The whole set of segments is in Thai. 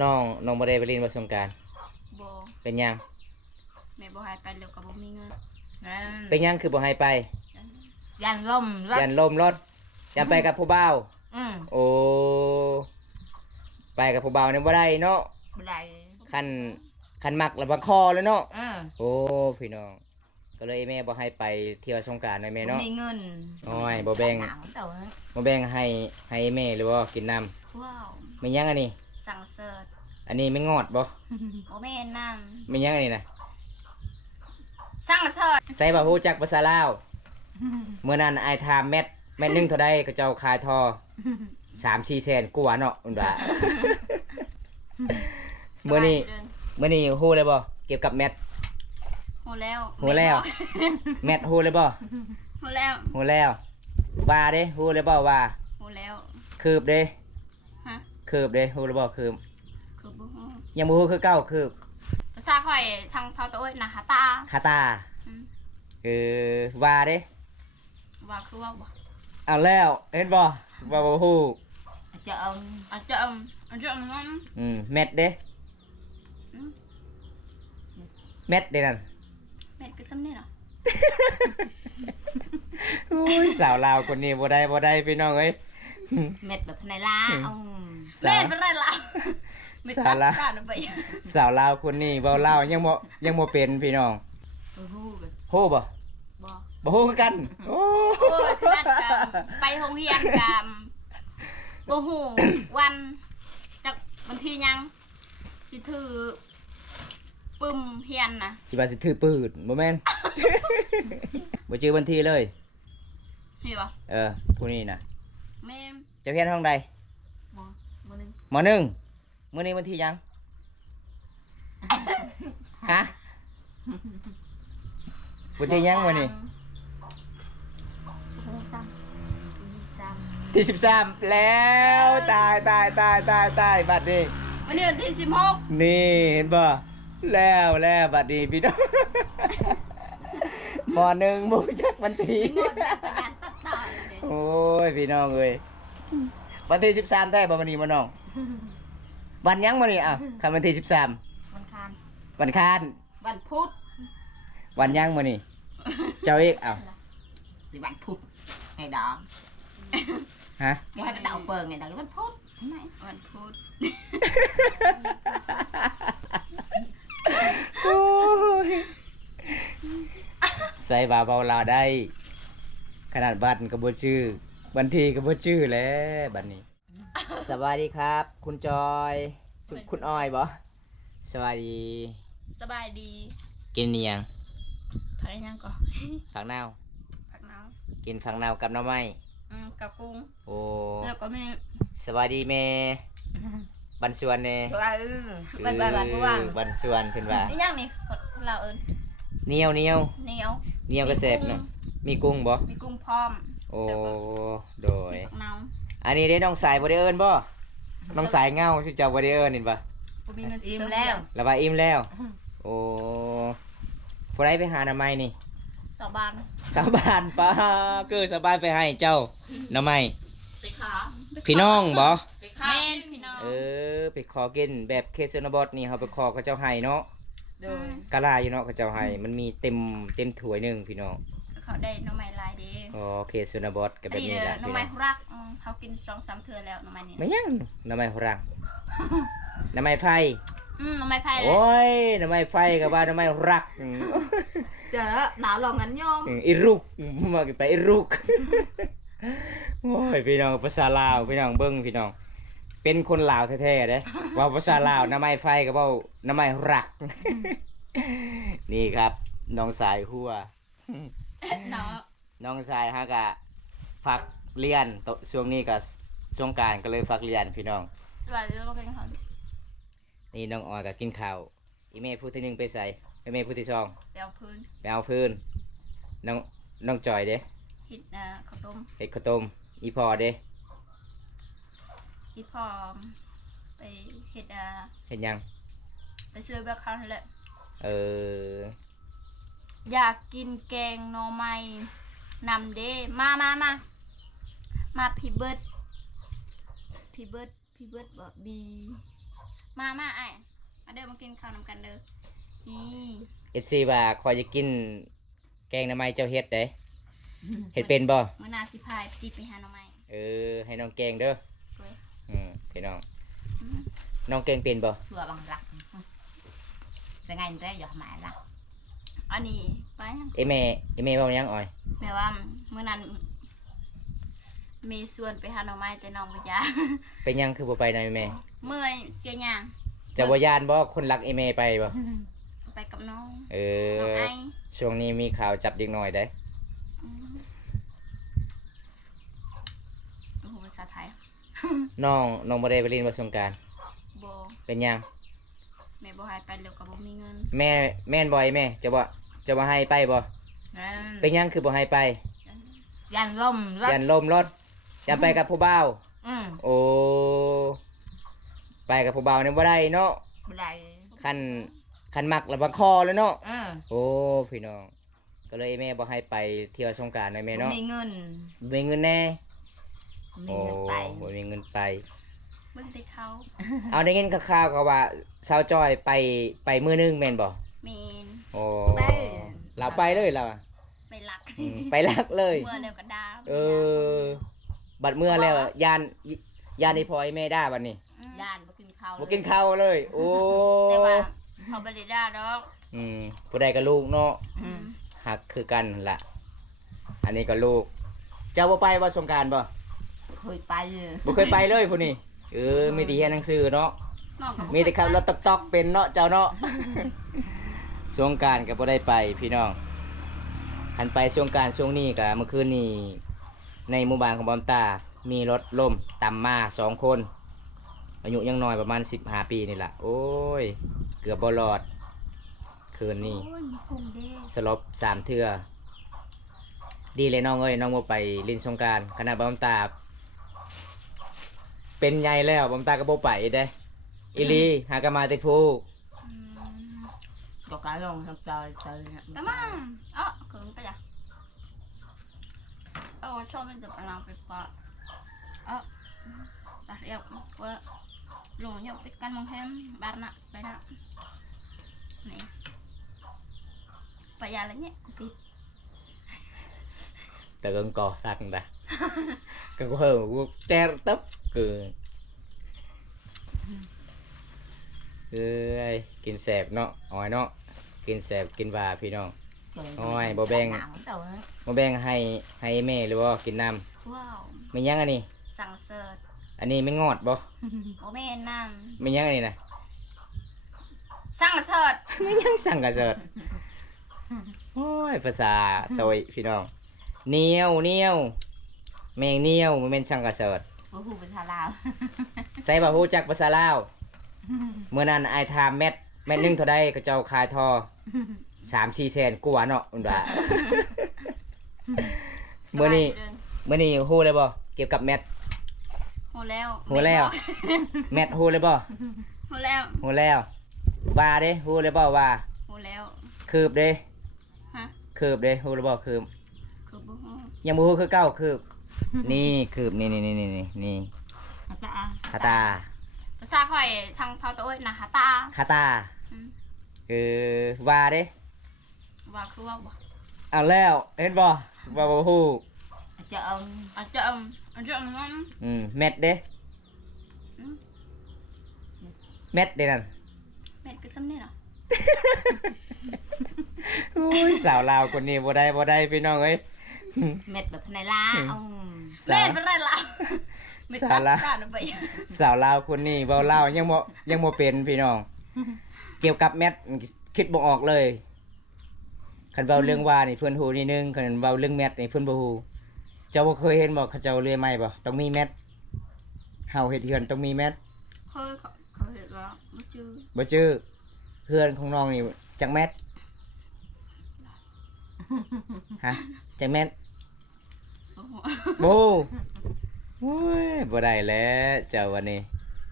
น้องบ่ได้ไปเล่นวันสงกรานต์บ่เป็นหยังแม่บ่ให้ไปแล้วก็บ่มีเงินนั่นเป็นหยังคือบ่ให้ไปยันลมรถยันลมรถยันไปกับผู้บ่าวโอ้ไปกับผู้บ่าวเนี่ยบ่ได้เนาะบ่ได้คันมักแล้วบังคอแล้วเนาะโอ้พี่น้องก็เลยแม่บ่ให้ไปเที่ยวสงกรานต์แม่เนาะมีเงินน้อยบ่แบ่งให้แม่หรือว่ากินน้ำว้าวไม่ยังอันนี้สั่งเสิร์ชอันนี้ไม่งอดบ่บ่แม่นน้ไม่ยังอันนี้นะสั่งเสิร์ชใส่บ่ฮู้จักภาษาลาวเมื่อนั้นไอ้ถามแมทนึงเท่าใดก็เจ้าขายทอ3-4 แสนกว่าเนาะอุ่นว่าเมื่อนี้ฮู้เลยบ่เกี่ยวกับแมทฮู้แล้ว แมทฮู้เลยบ่ฮู้แล้วว่าเด้ฮู้เลยบ่ว่าฮู้แล้วคืบเด้ฮะคืบเด้ฮู้เลยบ่คืบบ่ฮู้ยังบ่ฮู้คือเก่าคืบภาษาข่อยทางเผาตะโอ้ยนะคาตาว่าเด้ว่าคือว่าบ่เอาแล้วเห็นบ่ว่าบ่ฮู้อาจจะมันแมทเด้แมทเด้นั่นแม่นคือซ้ำนี่เนาะ โอ้ยสาวลาวคนนี้บ่ได้พี่น้องเอ้ยเม็ดแบบไหนล่ะเม็ดเป็นไรล่ะสาวลาวสาวลาวคนนี้เว้าลาวยังบ่เป็นพี่น้องฮู้บ่บ่ฮู้คือกันโอ้ยนั่นกันไปโรงเรียนกันบ่ฮู้วันจักวันที่ยังสิถือปึ้มเฮียนนะสิว่าสิถือปืนบ่แม่น บ่ชื่อวันที่เลยนี่บ่ผู้นี้น่ะแม่จะเฮียนห้องใดม.1มื้อนี้วันที่ยังฮะวันที่ยังมื้อนี้ที่13แล้วตายบัดนี้วันนี้วันที่16นี่เห็นบ่แล้วบัดนี้พี่น้องม.1บ่รู้จักวันที่โอ้ยพี่น้องเอ้ยวันที่13แท้บ่มื้อนี้บ่น้องวันยังมื้อนี้คันวันที่13วันคานวันพุธวันยังมื้อนี้เจ้าอีกสิวันพุธไงดอกฮะให้ไปเต่าเปิงไงดอกวันพุธทำไมวันพุธใส่บาเบาลาวได้ขนาดบัตรก็บ่ชื่อบัญชีก็บ่ชื่อแล้วบัดนี้สวัสดีครับคุณจอยคุณอ้อยบ่สวัสดีกินอีหยังผักยังก่อนผักนาวกินผักนาวกับหน่อไม้กับกุ้งโอ้แล้วก็มีสวัสดีแม่บันสวนเน่บันสวนเพิ่นว่านี่ยังนี่เราเหนียวก็แซ่บเนาะมีกุ้งบ่มีกุ้งพร้อมโอ้โดยอันนี้ได้น้องสายบ่ได้เอิ้นบ่น้องสายเงาชื่อเจ้าบ่ได้เอิ้นนี่บ่อิ่มแล้วระบายอิ่มแล้วโอ้ผู้ใดไปหาหน่อไม้นี่สาวบ้านป้าคือสาวบ้านไปให้เจ้าหน่อไม้ไปขอพี่น้องบ่ไปขอพี่น้องไปขอกินแบบเคสชนบทนี่เฮาไปขอเขาเจ้าให้เนาะกะลาอยู่เนาะเขาเจ้าให้มันมีเต็มถ้วยนึงพี่น้องเขาได้หน่อไม้ลายเด้เคสชนบทก็แบบนี้ล่ะหน่อไม้รักเขากิน 2-3 เทื่อแล้วหน่อไม้นี่ไม่ยังหน่อไม้รักหน่อไม้ไฟหน่อไม้ไฟโอ้ยหน่อไม้ไฟก็ว่าหน่อไม้รักจะหนาวลองงั้นยอมอีรุกมาไปอีรุกโอ้ยพี่น้องภาษาลาวพี่น้องเบิ่งพี่น้องเป็นคนลาวแท้ๆเด้ว่าภาษาลาวหน่อไม้ไฟก็เว้าหน่อไม้รักนี่ครับน้องสายหัวน้องสายฮะกะฝากเรียนช่วงนี้ก็สงกรานต์ก็เลยฝากเรียนพี่น้องนี่น้องออยก็กินข้าวอีเมผู้ที่1ไปใส่อีเมผู้ที่2ไปเอาพื้นน้องจอยเด้เฮ็ดข้าวต้มอีพอเด้อีพอไปเฮ็ดยังไปช่วยเบิกเขานั่นแหละอยากกินแกงหน่อไม้นำเด้มาพี่เบิร์ดบ่บี มาไอ้มาเด้อมากินข้าวนำกันเด้อนี่ FC ว่าคอยจะกินแกงหน่อไม้เจ้าเฮ็ดเด้เฮ็ดเป็นบ่ มื้อหน้าสิพาสิไปหาหน่อไม้ ให้น้องแกงเด้อ เว้ย พี่น้อง อืม น้องแกงเป็นบ่ vừa bằng rặt rồi ngày ra giờ mẹ là อันนี้ไปนะ เอ้แม่เว้าหยังอ้อย แม่ว่ามื้อนั้นมีส่วนไปหาหน่อไม้แต่น้องบ่อยาก เป็นหยังคือบ่ไปนะแม่ เมื่อยเสียหยัง จะบ่ย่านบ่คนรักเอ้แม่ไปบ่ ไปกับน้อง อ น้องไอ ช่วงนี้มีข่าวจับเด็กน้อยได้ อืมโอ้โหภาษาไทย น้องบ่ได้ไปเล่นวันสงกรานต์ บ่ เป็นหยัง แม่บ่ให้ไปแล้วก็บ่มีเงิน แม่นบ่แม่จะบ่ให้ไปบ่ เป็นหยังคือบ่ให้ไป dàn lông ยั rất นลมรถจะไปกับผู้บ่าว ừ โอ้ไปกับผู้บ่าวนี่บ่ได้เนาะ đây คันมักแล้วบังคอเลยเนาะ ừ โอ้พี่น้องก็เลยแม่บ่ให้ไปเที่ยวสงกรานต์นะแม่เนาะ มีเงิน มีเงินแน่ มี โอ้ เงินไป บ่มีเงินไป เบิ่งแต่เขา เอาได้ยินข่าวๆก็ว่าสาวจอยไปมื้อนึงแม่นบ่ แม่น โอ้ ไป เราไปเลยเราอะ ไปหลัก ไปลักเลย เมื่อแล้วก็ดา เออ บัดเมื่อแล้วยานนี่พอไอ้แม่ด่าบัดนี้ ย่านบ่กินข้าว บ่กินข้าวเลย โอ้ แต่ว่าเขาบ่ได้ด่าดอก ผู้ใดก็ลูกเนาะ อืม หักคือกันนั่นล่ะ อันนี้ก็ลูก เจ้าบ่ไปบ่สงกรานต์บ่ เคยไป บ่เคยไปเลยผู้นี้มีแต่เรียนหนังสือเนาะ น้องก็บ่ มีแต่ขับรถตอกๆเป็นเนาะเจ้าเนาะ สงกรานต์ก็บ่ได้ไปพี่น้องคันไปสงกรานต์ช่วงนี้ก็เมื่อคืนนี้ในหมู่บ้านของบอมตา มีรถล้มตำมา2 คน อายุยังน้อยประมาณ15 ปีนี่ล่ะ โอ้ย เกือบบ่รอด คืนนี้ โอ้ยมีกุ้งเด้ สลบ3 เทื่อ ดีเลยน้องเอ้ยน้องบ่ไปเล่นสงกรานต์ขณะบอมตา เป็นใหญ่แล้วบอมตาก็บ่ไปเด้อีหลีหากนมาแต่ผู้ อืม có cái lông xong trời Cảm ơn. Cường cái gì? Sao bây giờ bạn làm việc quá? Đặt eo quá. Lùi nhau cái căn mong hem bạn nè, đây nè. Này. Bây giờ là nhé, cụcแต่ก็ก่อสักนะก็เพิ่มกูแจ้ตับคือกินแสบเนาะอ้อยเนาะกินแสบกินว่าพี่น้อง Ôi, bộ bèn. มาแบ่งให้แม่หรือว่ากินน้ Wow. ำไม่ยังอันนี้ Sẵn sợt. อันนี้ไม่งอดบ่ Bố mẹ nằm. ไม่ยังอันนี้นะ Sẵn sợt. ไม่ยังสั่งกระเจิดโอ้ยภาษาโตยพี่น้องเหนียวแมงเหนียวมันเป็นสั่งกระเจิด bố hù bên Hà Lào ใส่บะฮู้จักภาษาลาวเมื่อนั้นไอายถามแมทหนึงเท่าใดก็เจ้าขายทอ3-4 แสนกว่าเนาะมันว่า Bữa nay- มื้อนี้ฮู้เลยบ่เกี่ยวกับแมท Hồ leo. ฮู้แล้ว แมทฮู้เลยบ่ Hồ leo. ฮู้แล้วว่าเด้ฮู้เลยบ่ว่า Hồ leo. คืบเด้ Hả? คืบเด้ฮู้เลยบ่คืบ Cứ bố hô. ยังบ่ฮู้คือเก่าคืบนี่คืบนี่ Hà Ta คาตา Xa khỏi thằng phao tối là hả ta. คาตา Ừ. ว่าเด้ Và cứ vào bỏ. เอาแล้วเห็นบ่ว่าบ่ฮู้ chợ ông Ở chợ ngon. แมทเด้ Ừ. แมทเด้นั่น Mẹ cứ xâm lên à? โอ้ยสาวลาวคนนี้บ่ได้พี่น้องเอ้ย mệt bật này la ông สาว Mẹ vẫn lại lạ. Mẹ Sao tắt lạ? cả nó vậy. สาวลาวคนนี้เว้าลาวยังบ่เป็นพี่น้อง เกี่ยวกับแมทคิดบ่ออกเลยคันเว้าเรื่องว่านี่เพิ่นฮู้นิดนึงคันเว้าเรื่องแมทนี่เพิ่นบ่ฮู้เจ้าบ่เคยเห็นบ่เขาเจ้าเลื่อยไม้บ่ต้องมีแมทเฮาเฮ็ดเฮือนต้องมีแมท Thôi khỏi hiểu đó. Nó chưa. บ่ชื่อเฮือนของน้องนี่จักแมทฮะจักแมท Ồ. บ่โอ้ยบ่ได้แล้วเจ้าวันนี้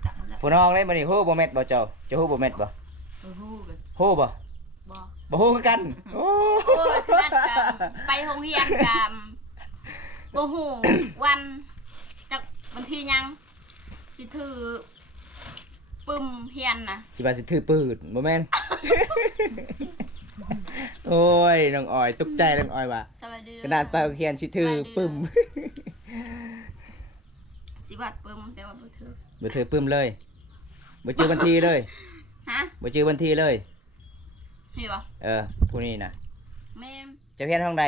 chặt nó ผู้น้องได้บ่นี่ฮู้บ่แมทบ่เจ้าฮู้บ่แมทบ่ tôi hù rồi ฮู้บ่ Bò. บ่ฮู้คือกันโอ้ Ôi, khát bay hông hiền bố hủวันจากวันที่ยังสิถือปึ้ม ฮียนนะ คิดว่าสิถือปืนบ่แม่น โอ้ยน้องอ้อยตกใจน้องอ้อยว่ะ สวัสดี ขนาดไปโรงเรียนสิถือปึ้ม สิบัดปึ้มแต่ว่าบ่ถือ บ่ถือปึ้มเลยบ่จื้อบัญชีเลย ฮะ บ่จื้อบัญชีเลย นี่บ่ ผู้นี้น่ะ แม่น จะเรียนห้องใด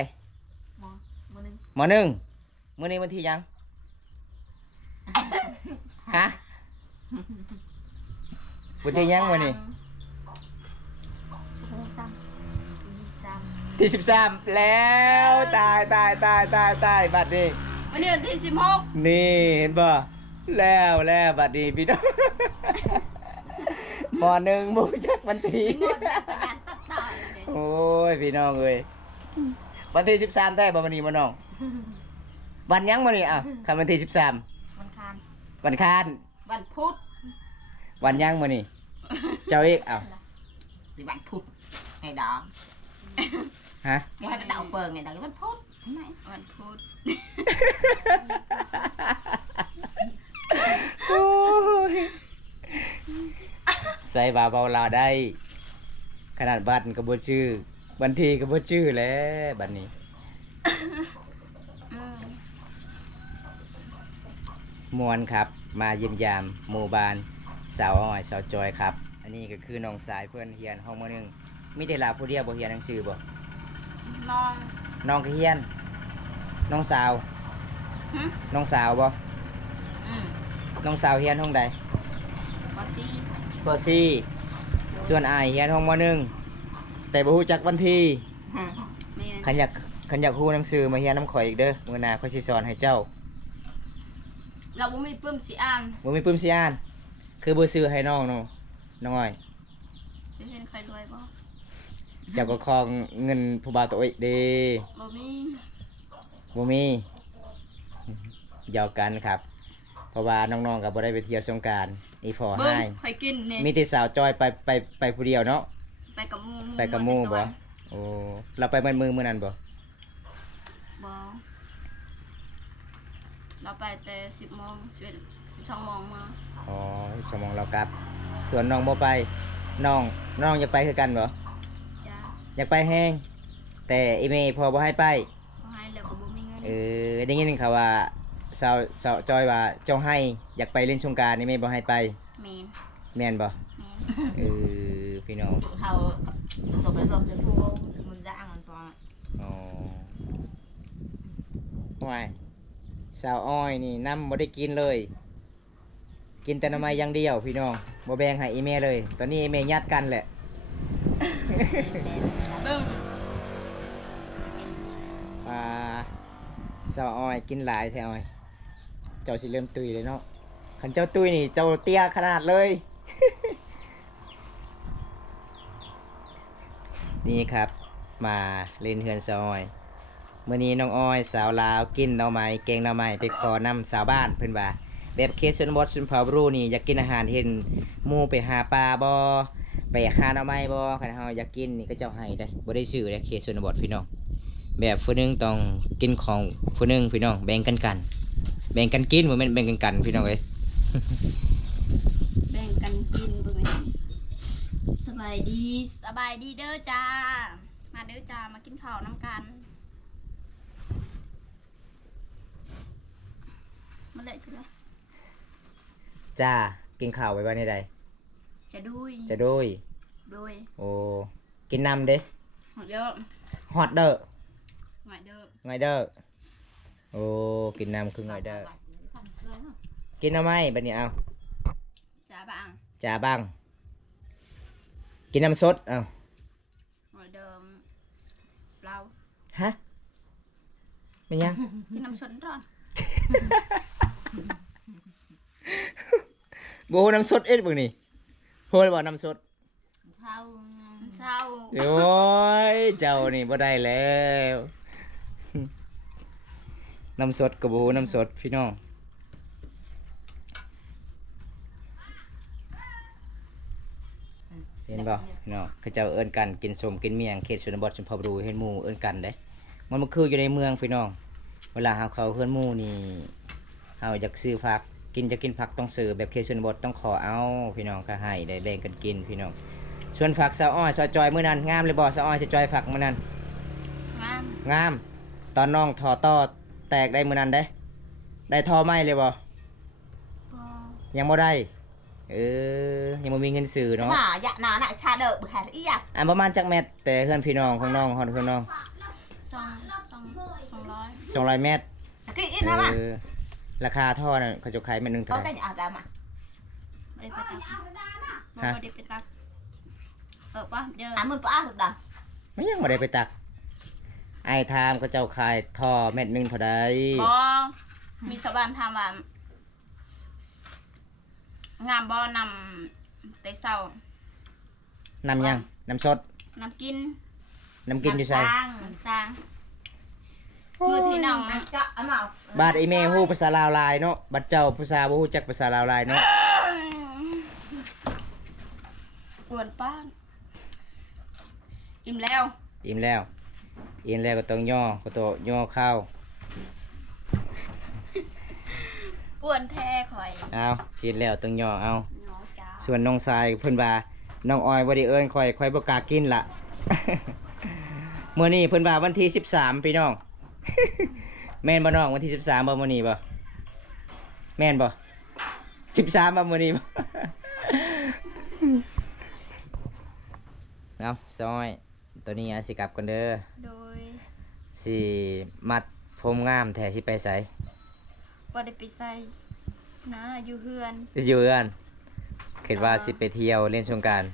หมอบ่นึง มหนึ่งมื้อนี้วันที่ยัง ฮะวันที่ยังมื้อนี้ โอ้ซ้ำ23 ที่13แล้วตายบัดนี้ วันนี้วันที่16 นี่เห็นป่ะแล้วบัดนี้พี่น้อง มหนึ่งมูจักวันที่ งดแบบประหยัดตัดต่อเลย โอ้ยพี่น้องเอ้ยวันที่13แท้บ่วันนี้มาน้องวันยังมื้อนี้อ่ะคันวันที่13 วันคาน วันคาน วันพุธ วันยังมื้อนี้เจ้าอีกอ้าว thìวันพุธไงดอก ฮะ แกให้มันเดาเปิงไงดอกวันพุธทำไม วันพุธ โอ้ยใส่บาเบาลาได้ ขนาดบัตรก็บ่ชื่อบัญชีก็บ่ชื่อแล้วบัดนี้ อืม มวนครับมาเยี่ยมยามหมู่บ้านสาวอ้อยสาวจอยครับ อันนี้ก็คือน้องสายเพื่อนเฮียนห้องมหนึ่งมีแต่ลาผู้เดียวบ่เฮียนหนังสือบ่ น้อง น้องก็เฮียนน้องสาว หึ น้องสาวบ่ อืม น้องสาวเฮียนห้องใด บ่ซี่ ป .4 ส่วนอ้ายเฮียนห้องมหนึ่งแต่บ่ฮู้จักวันที่ แม่น คันอยากฮู้หนังสือมาเฮียนน้ำข่อยอีกเด้อมื้อหน้าข่อยสิสอนให้เจ้า เราบ่มีปึ้มสิอ่าน บ่มีปึ้มสิอ่าน คือบ่ซื้อให้น้องน้องอ้อย สิเห็นใครรวยบ่ เจ้าก็ครองเงินผู้บ่าวตัวเอกเด้ บ่มี บ่มีหยอกกันครับ เพราะว่าน้องๆก็บ่ได้ไปเที่ยวสงกรานต์อีพอ เบิ่ง ให้ ใครกินนี่ มีแต่สาวจอยไปผู้เดียวเนาะ ไปกับหมู่ ไปกับหมู่บ่ ไปสวน โอ้เราไปมื้อนั้นบ่ บ่เราไปแต่10โมง11 12โมงมา อ๋อชั่วโมงเรากลับ ส่วนน้องบ่ไปน้องอยากไปคือกันบ่ จ้า อยากไปแฮงแต่อีเมย์พอบ่ให้ไป บ่ให้แล้วก็บ่มีเงิน ได้ยินเขาว่าสาวจอยว่าเจ้าให้อยากไปเล่นสงกรานต์อีเมย์บ่ให้ไป แม่น แม่นบ่ แม่น พี่น้อง เขาตัวไปรวมจนพูมึงด่างตัว อ๋อห่วยสาวอ้อยนี่น้ำบ่ได้กินเลย กินแต่หน้ำไม้อย่างเดียวพี่น้องบ่แบ่งให้อีเมย์เลย ตอนนี้อีเมย์ญาติกันแหละ เบิ่ง สาวอ้อยกินหลายแท้อ้อย เจ้าสิเริ่มตุยเลยเนาะคันเจ้าตุยนี่เจ้าเตี้ยขนาดเลย นี่ครับ มาเล่นเฮือนสาวอ้อยมื้อนี้น้องอ้อยสาวลาวกินหน่อไม้แกงหน่อไม้ไปขอน้ำสาวบ้านเพิ่นว่าแบบเคสชนบทชนเผ่าบรูนี่อยากกินอาหารเห็นหมู่ไปหาปลาบ่ไปหาหน่อไม้บ่คันเฮาอยากกินนี่ก็เจ้าให้ได้บ่ได้ซื้อเด้เคสชนบทพี่น้องแบบผู้หนึงต้องกินของผู้หนึงพี่น้องแบ่งกันแบ่งกันกินบ่แม่นแบ่งกันพี่น้องเอ้ย แบ่งกันกินเบิ่งให้สบายดีเด้อจ้า มาเด้อจ้ามากินข้าวน้ำกันมาเลยคือเลย จ้ากินข้าวไว้บ้านใด จะดุย จะโดย ดุย โอ้กินน้ำเด้ หอดเยอะ ฮอตเด้อ หน่อยเด้อ ไงเด้อโอ้กินน้ำคือไงเด้อกินเอาไหมบัดนี้เอา จ้าบ้าง จ้าบ้างกินน้ำสดเอา หน่อยเดิมเปล่า ฮะไม่ยัง กินน้ำชนร้อน โบน้ำสดเอ็ดบึงนี่โพดบอกน้ำสด เท่า เศร้า โอ้ยเจ้านี่บ่ได้แล้ว น้ำสดกับโบน้ำสดพี่น้องเห็นบ่พี่น้องเขาเจ้าเอิ้นกันกินสมกินเมียงเขตชนบทชนเผ่าบรูเห็นหมู่เอิ้นกันเด้มันคืออยู่ในเมืองพี่น้องเวลาเฮาเข้าเฮือนหมู่นี่เฮาอยากซื้อผัก กินจะกินผักต้องซื้อแบบเคชนบทต้องขอเอาพี่น้องก็ให้ได้แบ่งกันกินพี่น้องส่วนผักสะอ้อยซอยจอยมื้อนั้นงามเลยบ่สะอ้อยซอยจอยผักมื้อนั้น งาม งามตอนน้องทอต่อแตกได้มื้อนั้นได้ทอไม้เลยบ่ บ่ ยังบ่ได้ยังบ่มีเงินซื้อเนาะ mà dạ nó lại cha đợi bữa hè ý à อันประมาณจักแมตรแต่เพื่อนพี่น้องของน้องฮอดเพื่อนน้อง 200 เมตร cái ít nó mà ราคาท่อน่ะเขาจะขายเม็ดหนึงเท่า có ไหร่ cái nhỏ đâu mà บ่ได้ไปตักบ่ได้ไปตักป่ะเด้อ à mình có được đâu ไม่ยังบ่ได้ไปตักไอ้ทามเขาเจ้าขายท่อเม็ดหนึงเท่าใด บ่มีชาวบ้านถามว่างามบ่นำแต่เช้า น้ำยังน้ำสด น้ำกิน น้ำกินอยู่ใส่ sang น้ำสร้างมือที่น้อง ăn cho ấm màu บาดอีเมฮู้ภาษาลาวลายเนาะบัดเจ้าภาษาบ่ฮู้จักภาษาลาวลายเนาะ ปวนป้านอิ่มแล้ว อิ่มแล้วก็ต้องย่อข้าว ปวนแท้ข่อย เอากินแล้วต้องย่อเอา เนาะจ้า ส่วนน้องทรายเพิ่นว่าน้องออยบ่ได้เอิ้นข่อยบ่กล้ากินล่ะ มื้อนี้เพิ่นว่าวันที่13พี่น้อง แม่นบ่น้องวันที่13บ่มื้อนี้บ่แม่นบ่13บ่มื้อนี้บ่ เอาซอยตัวนี้สิกลับกันเด้อ โดย สิมัดผมงามแท้สิไปไส บ่ได้ไปใส่นะอยู่เฮือน อยู่เอื้อนคิดว่าสิไปเที่ยวเล่นสงกรานต์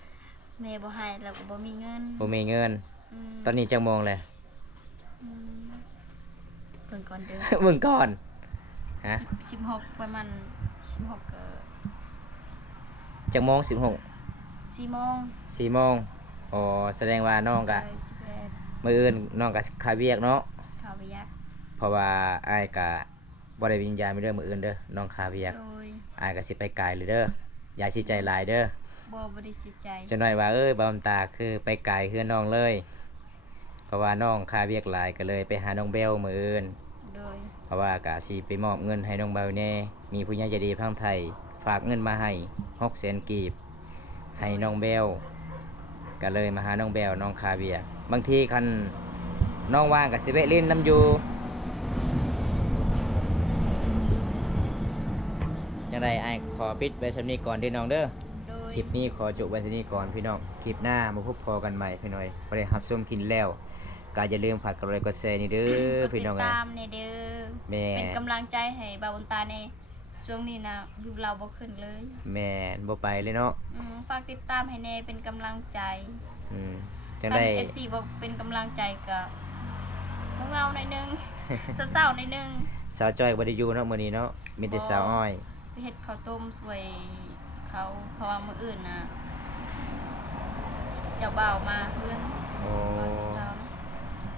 แม่บ่ให้แล้วก็บ่มีเงิน บ่มีเงิน อืม ตอนนี้จักโมงแล้ว อืมเพิ่นก่อนเด้อ มึงก่อนฮะ 16ประมาณ16ก็ จักโมง16 4โมง 4โมงอ๋อแสดงว่าน้องก็ 11 มื้ออื่นน้องก็สิคาเวียกเนาะ เข้าไปยัก เพราะว่าอ้ายก็บ่ได้วิญญาณมีเรื่องมื้ออื่นเด้อน้องคาเวียก โดย อ้ายก็สิไปไกลเลยเด้ออย่าสิใจหลายเด้อ บ่ได้เสียใจ จังหน่อยว่าบ่าวตาคือไปไกลคือน้องเลย เพราะว่าน้องคาเวียกหลายก็เลยไปหาน้องเบลมื้ออื่น โดย เพราะว่าก็สิไปมอบเงินให้น้องเบลแน่มีผู้ใหญ่ใจดีทางไทยฝากเงินมาให้600,000กีบให้น้องเบลก็เลยมาหาน้องเบลน้องคาเวียกบางทีคันน้องว่างก็สิแวะเล่นน้ำอยู่จังไดอ้ายขอปิดไว้สำนี้ก่อนเด้อน้องเด้อ โดย คลิปนี้ขอจบไว้ที่นี่ก่อนพี่น้องคลิปหน้ามาพบพอกันใหม่พี่น้อยบ่ได้รับชมกินแล้วก็อย่าลืมฝากกดไลค์กดแชร์นี่เด้อพี่น้อง ติด เอ้ย ตามในเด้อ แม่ เป็นกำลังใจให้บาวบนตาในช่วงนี้นะวิวเราบ่ขึ้นเลย แม่นบ่ไปเลยเนาะ ฝากติดตามให้แน่เป็นกำลังใจ อืมจัง ถ้า ได้ FC บ่เป็นกำลังใจก็เงาๆหน่อยนึง เศร้าๆหน่อยนึง สาวจ้อยบ่ได้อยู่เนาะมื้อนี้เนาะมีแต่สาวอ้อย ไปเฮ็ดข้าวต้มสวยเขาเพราะว่ามื้ออื่นนะเจ้าบ่าวมาเพื่อน โอ้ เศร้า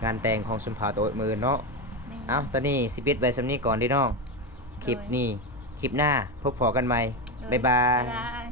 ง านแต่งของสุมภาโตะมื้อเนาะ ๆนี่ เอ้าตอนนี้สิปิดไว้สำนี้ก่อนเด้อน้องคลิปนี้คลิปหน้าพบพอกันใหม่บ๊ายบาย บ๊ายบาย